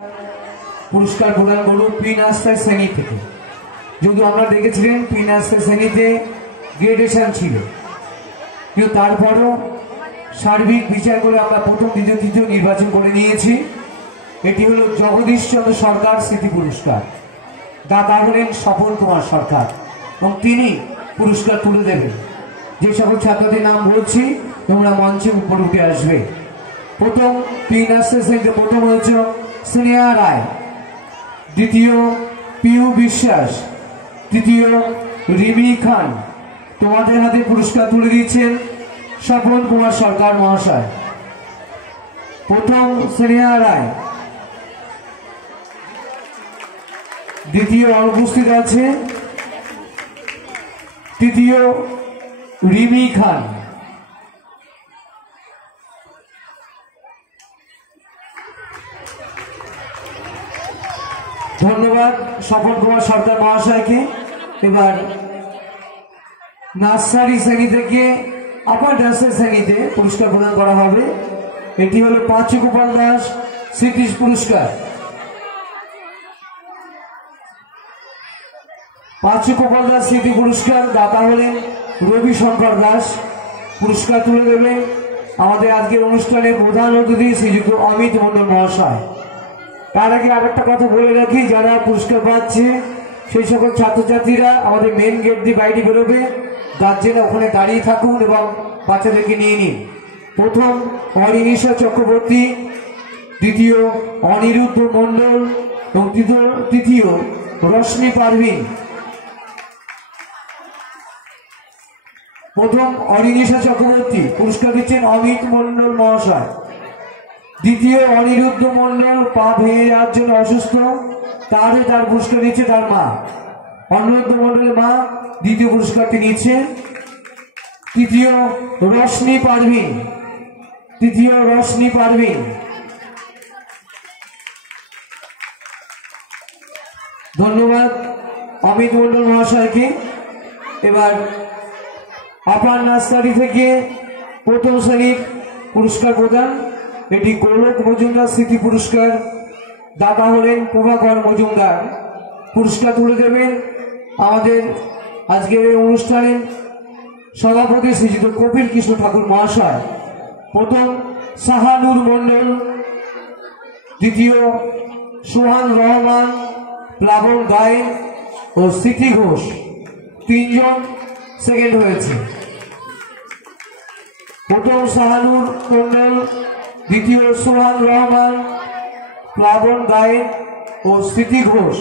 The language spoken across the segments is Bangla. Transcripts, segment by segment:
পুরস্কার প্রদান করব প্রি নার্সারি শ্রেণী থেকে। যদি আমরা দেখেছিলেন প্রি নার্সারি শ্রেণীতে গ্রেডেশন ছিল, কিন্তু তারপরও সার্বিক বিচার করে আমরা প্রথম দ্বিতীয় তৃতীয় নির্বাচন করে নিয়েছি। এটি হলো জগদীশ চন্দ্র সরকার স্মৃতি পুরস্কার। দাতা হলেন স্বপন কুমার সরকার এবং তিনি পুরস্কার তুলে দেবেন। যে সকল ছাত্রদের নাম বলছি তোমরা মঞ্চে উপর উঠে আসবে। প্রথম প্রি নার্সারি শ্রেণীতে প্রথম হয়েছে স্নেহা রায়, দ্বিতীয় পিউ বিশ্বাস, তৃতীয় রিমি খান। তোমাদের হাতে পুরস্কার তুলে দিচ্ছেন স্বপন কুমার সরকার মহাশয়। প্রথম স্নেহা রায়, দ্বিতীয় অনুপস্থিত আছে তৃতীয় রিমি খান। ধন্যবাদ স্বপন কুমার সরকার মহাশয়কে। এবার নার্সারি শ্রেণী থেকে আপার নার্সারি শ্রেণীতে পুরস্কার প্রদান করা হবে। এটি হলো পাঁচু গোপাল দাস স্মৃতি পুরস্কার। পাঁচু গোপাল দাস স্মৃতি পুরস্কার দাতা হলেন রবি শঙ্কর দাস। পুরস্কার তুলে দেবেন আমাদের আজকের অনুষ্ঠানের প্রধান অতিথি শ্রীযুক্ত অমিত মন্ডল মহাশয়। তার আগে আরেকটা কথা বলে রাখি, যারা পুরস্কার পাচ্ছে সেই সকল ছাত্রছাত্রীরা আমাদের মেন গেট দিয়ে বাইরে বেরোবে। গার্জেনরা ওখানে দাঁড়িয়ে থাকুন এবং বাচ্চাদেরকে নিয়ে নিন। প্রথম অনিশা চক্রবর্তী, দ্বিতীয় অনিরুদ্ধ মণ্ডল এবং তৃতীয় রশ্মি পারভিন। প্রথম অনিশা চক্রবর্তী পুরস্কার দিচ্ছেন অমিত মণ্ডল মহাশয়। দ্বিতীয় অনিরুদ্ধ মণ্ডল পা ভেঙে যাওয়ার জন্য অসুস্থ, তার পুরস্কার দিচ্ছে তার মা। অনিরুদ্ধ মণ্ডলের মা দ্বিতীয় পুরস্কারটি নিচ্ছে। তৃতীয় রশ্মি পারভিন। ধন্যবাদ অমিত মণ্ডল মহাশয়কে। এবার আপার নার্সারি থেকে প্রথম শ্রেণীর পুরস্কার প্রদান। এটি গোলক মজুমদার স্মৃতি পুরস্কার। দাতা হলেন প্রভাকর মজুমদার। পুরস্কার তুলে দেবেন আমাদের আজকের অনুষ্ঠানের সভাপতি শ্রীযুক্ত কপিল কৃষ্ণ ঠাকুর মহাশয়। প্রথম শাহানুর মণ্ডল, দ্বিতীয় সোহান রহমান, প্লাবন গায়েন ও স্মৃতি ঘোষ। তিনজন সেকেন্ড হয়েছে। প্রথম শাহানুর মণ্ডল, দ্বিতীয় সোহান রহমান, প্লাবন গায়েন ও স্মৃতি ঘোষ।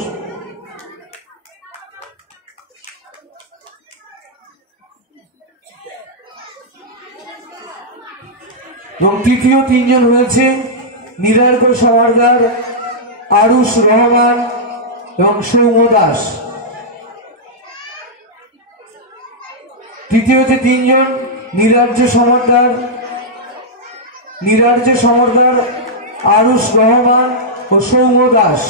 এবং তৃতীয় তিনজন হয়েছে নিরার্ঘ সমারদার, আরুষ রহমান এবং সৌম্য দাস। তৃতীয় হচ্ছে তিনজন নিরার্য সমারদার, আরুষ রহমান ও সৌম্য দাস।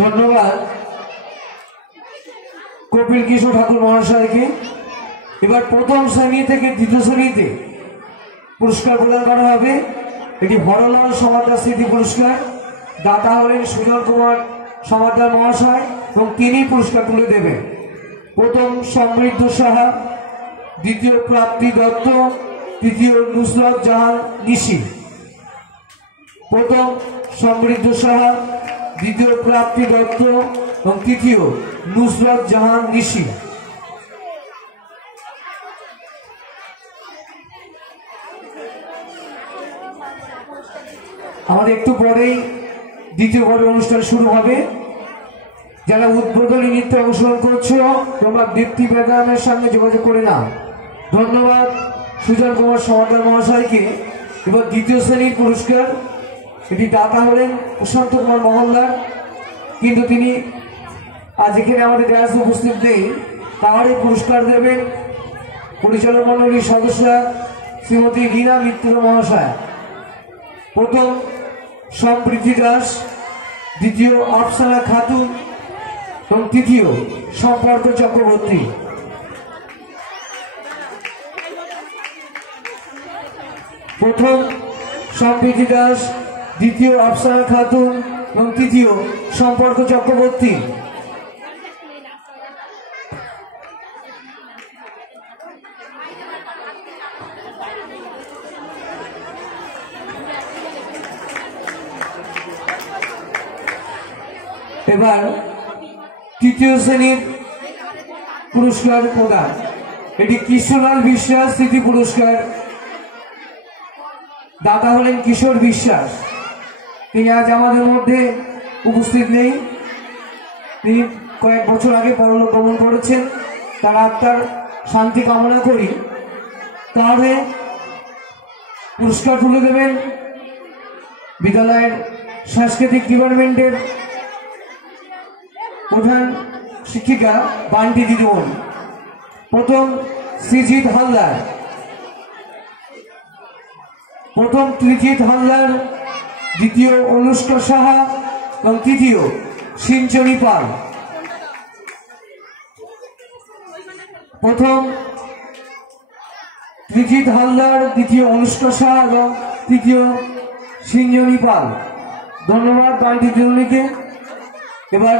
ধন্যবাদ কপিল কৃষ্ণ ঠাকুর মহাশয়কে। এবার প্রথম শ্রেণী থেকে দ্বিতীয় শ্রেণীতে পুরস্কার প্রদান করা হবে। এটি হরলাল সমাদার স্মৃতি পুরস্কার। দাতা হলেন সুজন কুমার সমাদার মহাশয় এবং তিনি পুরস্কার তুলে দেবেন। প্রথম সমৃদ্ধ সাহা, দ্বিতীয় প্রাপ্তি দত্ত, তৃতীয় নুসরত জাহান নিশি। প্রথম সমৃদ্ধ সাহা, দ্বিতীয় প্রাপ্তি দত্ত এবং তৃতীয় নুসরত জাহান নিশি। আমাদের একটু পরেই দ্বিতীয় পর্ব অনুষ্ঠান শুরু হবে। যারা উদ্বোধনী নৃত্যে অংশগ্রহণ করছো তোমরা দীপ্তি ব্যায়ামের সঙ্গে যোগাযোগ করে নাও। ধন্যবাদ সুজন কুমার সমাদার মহাশয়কে। এবার দ্বিতীয় শ্রেণীর পুরস্কার। এটি দাতা হলেন প্রশান্ত কুমার মহলদার, কিন্তু তিনি আজ এখানে আমাদের ডায়াসে উপস্থিত নেই। তাঁরই পুরস্কার দেবেন পরিচালক মন্ডলীর সদস্য শ্রীমতী রীনা মিত্র মহাশয়। প্রথম সম্প্রীতি দাস, দ্বিতীয় আফসানা খাতুন এবং তৃতীয় সম্পর্ক চক্রবর্তী। প্রথম সম্প্রীতি দাস, দ্বিতীয় অপ্সরা খাতুন এবং তৃতীয় সম্পর্ক চক্রবর্তী। এবার তৃতীয় শ্রেণীর পুরস্কার প্রদান। এটি কৃষ্ণলাল বিশ্বাস স্মৃতি পুরস্কার। দাতা হলেন কিশোর বিশ্বাস। তিনি আজ আমাদের মধ্যে উপস্থিত নেই। তিনি কয়েক বছর আগে পরলোক গমন করেছেন। তার আত্মার শান্তি কামনা করি। তাহলে পুরস্কার তুলে দেবেন বিদ্যালয়ের সাংস্কৃতিক ডিপার্টমেন্টের প্রধান শিক্ষিকা বান্টি দিদিমণি। প্রথম শ্রীজিৎ হালদার, প্রথম ত্রিজিৎ হালদার, দ্বিতীয় অনুষ্কা সাহা এবং তৃতীয় সিঞ্চনী পাল। প্রথম ত্রিজিৎ হালদার, দ্বিতীয় অনুষ্কা সাহা এবং তৃতীয় সিঞ্চনী পাল। ধন্যবাদ বান্টি দিদিমণিকে। এবার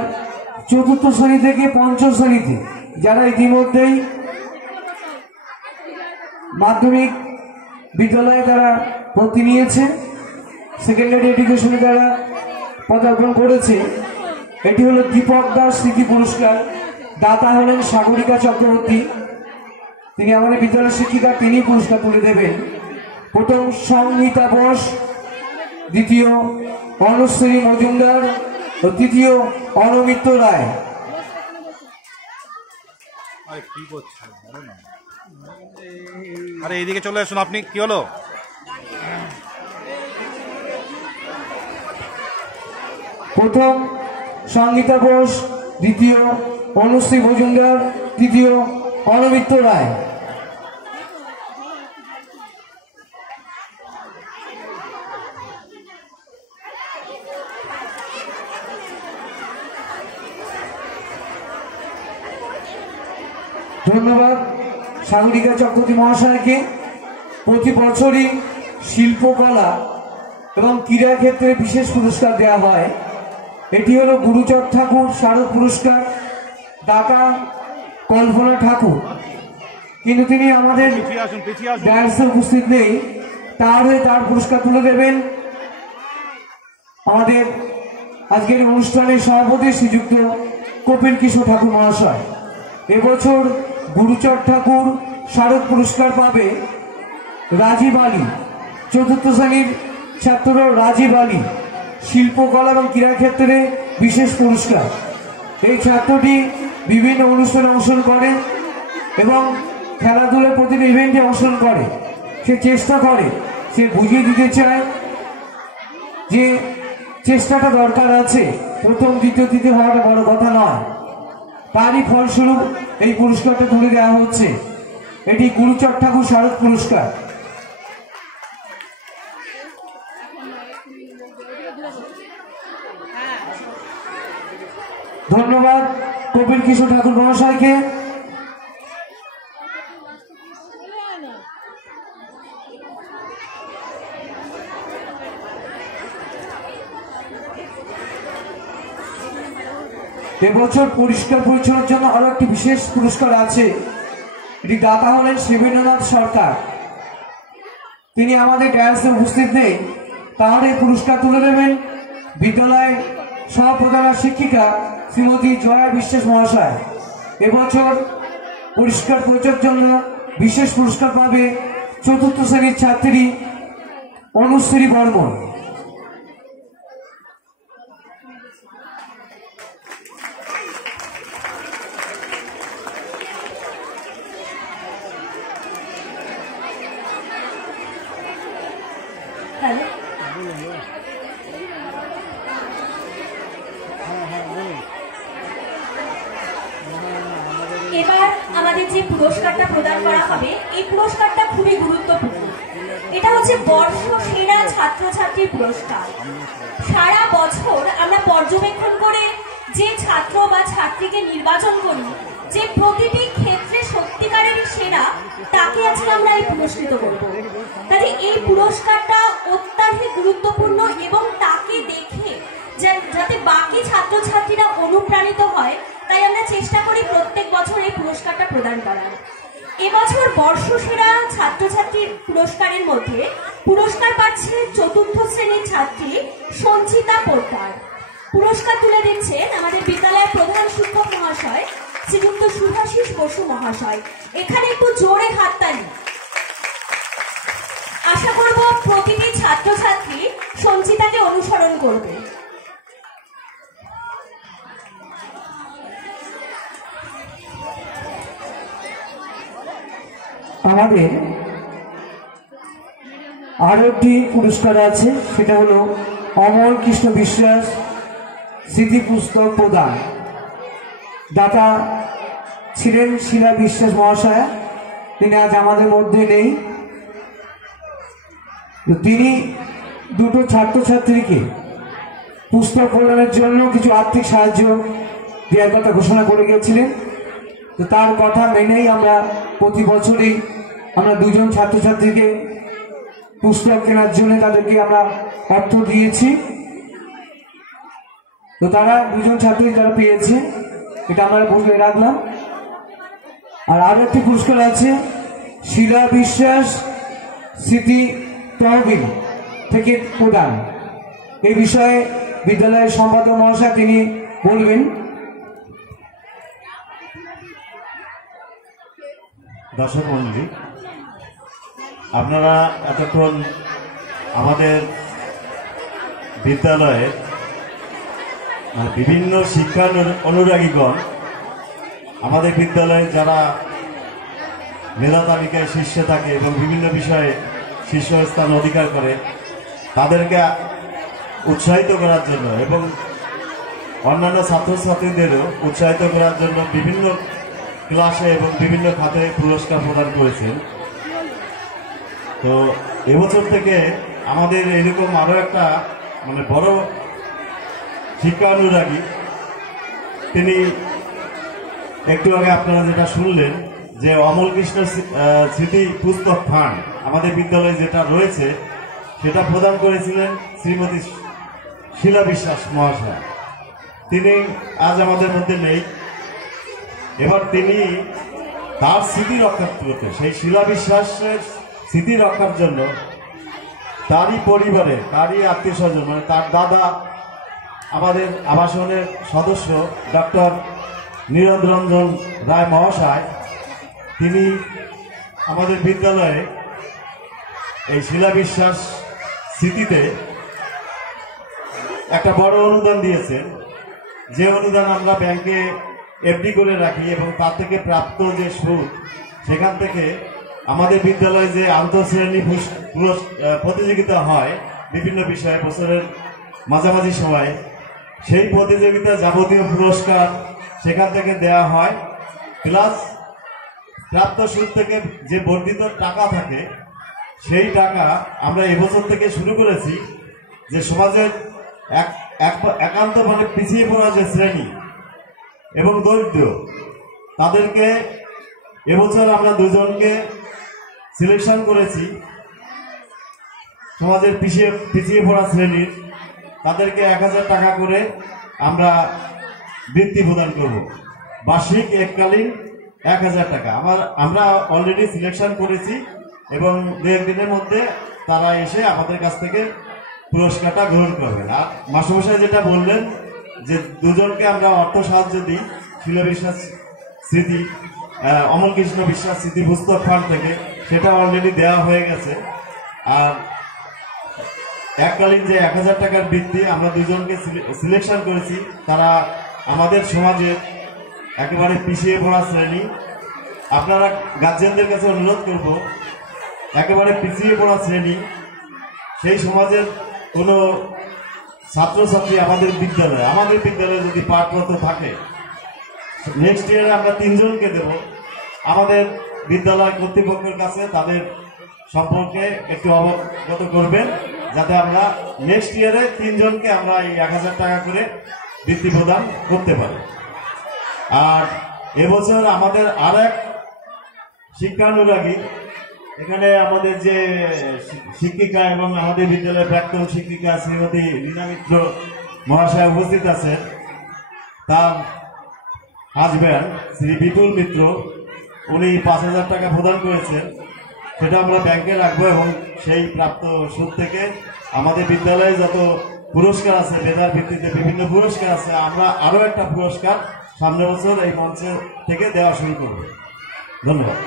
চতুর্থ শ্রেণী থেকে পঞ্চম শ্রেণীতে যারা ইতিমধ্যেই মাধ্যমিক বিদ্যালয়ে তারা ভর্তি নিয়েছে, সেকেন্ডারি এডুকেশনে তারা পদার্পণ করেছে, এটি হলো দীপক দাস স্মৃতি পুরস্কার। দাতা হলেন সাগরিকা চক্রবর্তী। তিনি আমাদের বিদ্যালয়ের শিক্ষিকা, তিনি পুরস্কার তুলে দেবেন। প্রথম সংহিতা বোস, দ্বিতীয় অনুশ্রী মজুমদার ও তৃতীয় অনমিত্র রায়। আরে এইদিকে চলে আসুন। আপনি কি হলো? প্রথম সংগীতা বোস, দ্বিতীয় অনুশ্রী মজুমদার, তৃতীয় অনমিত্র রায়। ধন্যবাদ সাগরিকা চক্রবর্তী মহাশয়কে। প্রতি বছরই শিল্পকলা এবং ক্রীড়া ক্ষেত্রে বিশেষ পুরস্কার দেওয়া হয়। এটি হলো গুরুচর ঠাকুর শারদ পুরস্কার। দাতা কল্পনা ঠাকুর, কিন্তু তিনি আমাদের ডায়াসে উপস্থিত নেই। তার হয়ে তার পুরস্কার তুলে দেবেন আমাদের আজকের অনুষ্ঠানের সভাপতি শ্রীযুক্ত কপিল কিশোর ঠাকুর মহাশয়। এবছর গুরুচর ঠাকুর শারদ পুরস্কার পাবে রাজীব আলী। চতুর্থ শ্রেণীর ছাত্র রাজীব আলী, শিল্পকলা এবং ক্রীড়া ক্ষেত্রে বিশেষ পুরস্কার। এই ছাত্রটি বিভিন্ন অনুষ্ঠানে অংশগ্রহণ করে এবং খেলাধুলার প্রতিটি ইভেন্টে অংশগ্রহণ করে। সে চেষ্টা করে, সে বুঝিয়ে দিতে চায় যে চেষ্টাটা দরকার আছে, প্রথম দ্বিতীয় তৃতীয় হওয়াটা বড় কথা নয়। তারই ফলস্বরূপ এই পুরস্কারটা তুলে দেওয়া হচ্ছে। এটি গুরুচর ঠাকুর শারদ পুরস্কার। ধন্যবাদ কপিল কিশোর ঠাকুর মহাশয়কে। এবছর পরিষ্কার পরিচ্ছন্নের জন্য আরো একটি বিশেষ পুরস্কার আছে। এটি দাতা হলেন শিবেন্দ্রনাথ সরকার। তিনি আমাদের ডায়াসে উপস্থিত নেই। তার এই পুরস্কার তুলে দেবেন বিদ্যালয়ের সহপ্রধান শিক্ষিকা শ্রীমতী জয়া বিশ্বাস মহাশয়। এবছর পরিষ্কার পরিচ্ছন্নের জন্য বিশেষ পুরস্কার পাবে চতুর্থ শ্রেণীর ছাত্রী অনুশ্রী বর্মন। এবার আমাদের যে পুরস্কারটা প্রদান করা হবে, এই পুরস্কারটা খুবই গুরুত্বপূর্ণ। এটা হচ্ছে বর্ষ সেরা ছাত্রছাত্রী পুরস্কার। সারা বছর আমরা পর্যবেক্ষণ করে যে ছাত্র বা ছাত্রীকে নির্বাচন করি, যে প্রতিটি ক্ষেত্রে সত্যিকারের সেরা, তাকে আজকে আমরা এই পুরস্কৃত করব। তাহলে এই পুরস্কারটা অত্যাধিক গুরুত্বপূর্ণ এবং তাকে দেখে যাতে বাকি ছাত্রছাত্রীরা অনুপ্রাণিত হয়, তাই আমরা চেষ্টা করি প্রত্যেক বছর এই পুরস্কারটা প্রদান করার। এবছর বর্ষসেরা ছাত্রছাত্রীর পুরস্কারের মধ্যে পুরস্কার পাচ্ছে 4র্থ শ্রেণীর ছাত্রী সঞ্চিতা পোদ্দার। পুরস্কার তুলে দিচ্ছেন আমাদের বিদ্যালয়ের প্রধান শিক্ষক মহাশয় শ্রীযুক্ত শুভাশিস বসু মহাশয়। এখানে একটু জোরে হাততালি। আশা করব প্রতিটি ছাত্রছাত্রী সঞ্চিতাকে অনুসরণ করবে। আমাদের আরো একটি পুরস্কার আছে, সেটা হলো অমল কৃষ্ণ বিশ্বাস স্মৃতি পুস্তক প্রদান। দাতা ছিলেন শিলা বিশ্বাস মহাশয়া, তিনি আজ আমাদের মধ্যে নেই। তিনি দুটো ছাত্রছাত্রীকে পুস্তক প্রদানের জন্য কিছু আর্থিক সাহায্য দেওয়ার কথা ঘোষণা করে গিয়েছিলেন। তো তার কথা মেনেই আমরা প্রতি বছরই আমরা 2জন ছাত্রছাত্রীকে পুস্তক কেনার জন্য তাদেরকে আমরা অর্থ দিয়েছি। তো তারা 2জন ছাত্রী তারা পেয়েছে, এটা আমরা বলে রাখলাম। আর আরো একটি পুরস্কার আছে শিলা বিশ্বাস স্মৃতি তহবিল থেকে প্রদান। এই বিষয়ে বিদ্যালয়ের সম্পাদক মহাশয় তিনি বলবেন। দর্শক মণ্ডলী, আপনারা এতক্ষণ আমাদের বিদ্যালয়ে বিভিন্ন শিক্ষা অনুরাগীগণ আমাদের বিদ্যালয়ে যারা মেধা তালিকায় শীর্ষে থাকে এবং বিভিন্ন বিষয়ে শীর্ষস্থান অধিকার করে, তাদেরকে উৎসাহিত করার জন্য এবং অন্যান্য ছাত্রছাত্রীদেরও উৎসাহিত করার জন্য বিভিন্ন ক্লাসে এবং বিভিন্ন খাতে পুরস্কার প্রদান করেছেন। তো এবছর থেকে আমাদের এরকম আরো একটা বড় শিক্ষা অনুরাগী, তিনি একটু আগে আপনারা যেটা শুনলেন যে অমল কৃষ্ণ স্মৃতি পুস্তক ফান্ড আমাদের বিদ্যালয়ে যেটা রয়েছে সেটা প্রদান করেছিলেন শ্রীমতী শিলা বিশ্বাস মহাশয়। তিনি আজ আমাদের মধ্যে নেই। এবার তিনি তার স্মৃতি রক্ষার করতে, সেই শিলা বিশ্বাসের স্মৃতি রক্ষার জন্য তারই পরিবারে, তারই আত্মীয় স্বজন, তার দাদা আমাদের আবাসনের সদস্য ডক্টর নীরদরঞ্জন রায় মহাশয়, তিনি আমাদের বিদ্যালয়ে এই শিলা বিশ্বাস স্মৃতিতে একটা বড় অনুদান দিয়েছেন। যে অনুদান আমরা ব্যাংকে এফডি করে রাখি এবং তার থেকে প্রাপ্ত যে সুদ, সেখান থেকে আমাদের বিদ্যালয়ে যে আন্তঃশ্রেণী প্রতিযোগিতা হয় বিভিন্ন বিষয়ে বছরের মাঝামাঝি সময়, সেই প্রতিযোগিতা যাবতীয় পুরস্কার সেখান থেকে দেয়া হয়। প্লাস প্রাপ্ত সুদ থেকে যে বর্ধিত টাকা থাকে, সেই টাকা আমরা এবছর থেকে শুরু করেছি যে সমাজের একান্ত পিছিয়ে পড়া যে শ্রেণী এবং দরিদ্র, তাদেরকে এবছর আমরা 2জনকে সিলেকশন করেছি। সমাজের পিছিয়ে পড়া শ্রেণীর তাদেরকে 1000 টাকা করে আমরা বৃত্তি প্রদান করব, বার্ষিক এককালীন 1000 টাকা। আমরা অলরেডি সিলেকশন করেছি এবং 2-1 দিনের মধ্যে তারা এসে আমাদের কাছ থেকে পুরস্কারটা গ্রহণ করবেন। আর মাস্টারমশাই যেটা বললেন যে 2জনকে আমরা অর্থ সাহায্য দিই শিলা বিশ্বাস স্মৃতি অমল কৃষ্ণ বিশ্বাস স্মৃতি পুস্তক ফান্ড থেকে, সেটা অলরেডি দেওয়া হয়ে গেছে। আর এককালীন যে 1000 টাকার বৃত্তি আমরা 2জনকে সিলেকশন করেছি, তারা আমাদের সমাজের একেবারে পিছিয়ে পড়া শ্রেণী। আপনারা গার্জিয়ানদের কাছে অনুরোধ করব, একেবারে পিছিয়ে পড়া শ্রেণী সেই সমাজের কোনো ছাত্রছাত্রী আমাদের বিদ্যালয়ে যদি পাঠরত থাকে, নেক্সট ইয়ারে আমরা 3জনকে দেব। আমাদের বিদ্যালয় কর্তৃপক্ষের কাছে তাদের সম্পর্কে একটু অবগত করবেন, যাতে আমরা নেক্সট ইয়ারে 3জনকে আমরা এই 1000 টাকা করে বৃত্তি প্রদান করতে পারে। আর এবছর আমাদের আর এক শিক্ষানুরাগী, এখানে আমাদের যে শিক্ষিকা এবং আমাদের বিদ্যালয়ের প্রাক্তন শিক্ষিকা শ্রীমতী রীনা মিত্র মহাশয় উপস্থিত আছেন, তার হাজব্যান্ড শ্রী বিপুল মিত্র উনি 5,000 টাকা প্রদান করেছেন। সেটা আমরা ব্যাংকে রাখবো এবং সেই প্রাপ্ত সুদ থেকে আমাদের বিদ্যালয়ে যত পুরস্কার আছে, মেধার ভিত্তিতে বিভিন্ন পুরস্কার আছে, আমরা আরো একটা পুরস্কার সামনের বছর এই মঞ্চে থেকে দেওয়া শুরু করব। ধন্যবাদ।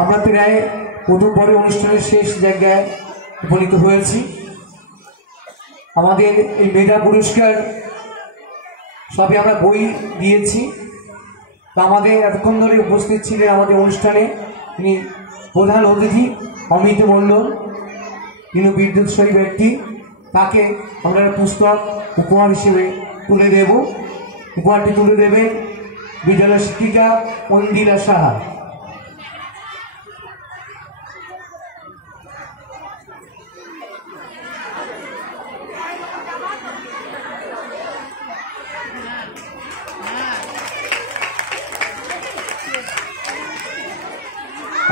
আমরা প্রায় প্রথম পরে অনুষ্ঠানের শেষ জায়গায় উপনীত হয়েছি। আমাদের এই মেধা পুরস্কার সবে আমরা বই দিয়েছি। তা আমাদের এতক্ষণ ধরে উপস্থিত ছিলেন আমাদের অনুষ্ঠানে তিনি প্রধান অতিথি অমিত মণ্ডল, তিনি বিদ্যুৎসহী ব্যক্তি। তাকে আমরা পুস্তক উপহার হিসেবে তুলে দেব। উপহারটি তুলে দেবেন বিদ্যালয় শিক্ষিকা অন্দিলা সাহা।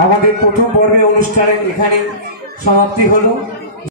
আমাদের প্রথম পর্বের অনুষ্ঠানের এখানে সমাপ্তি হলো।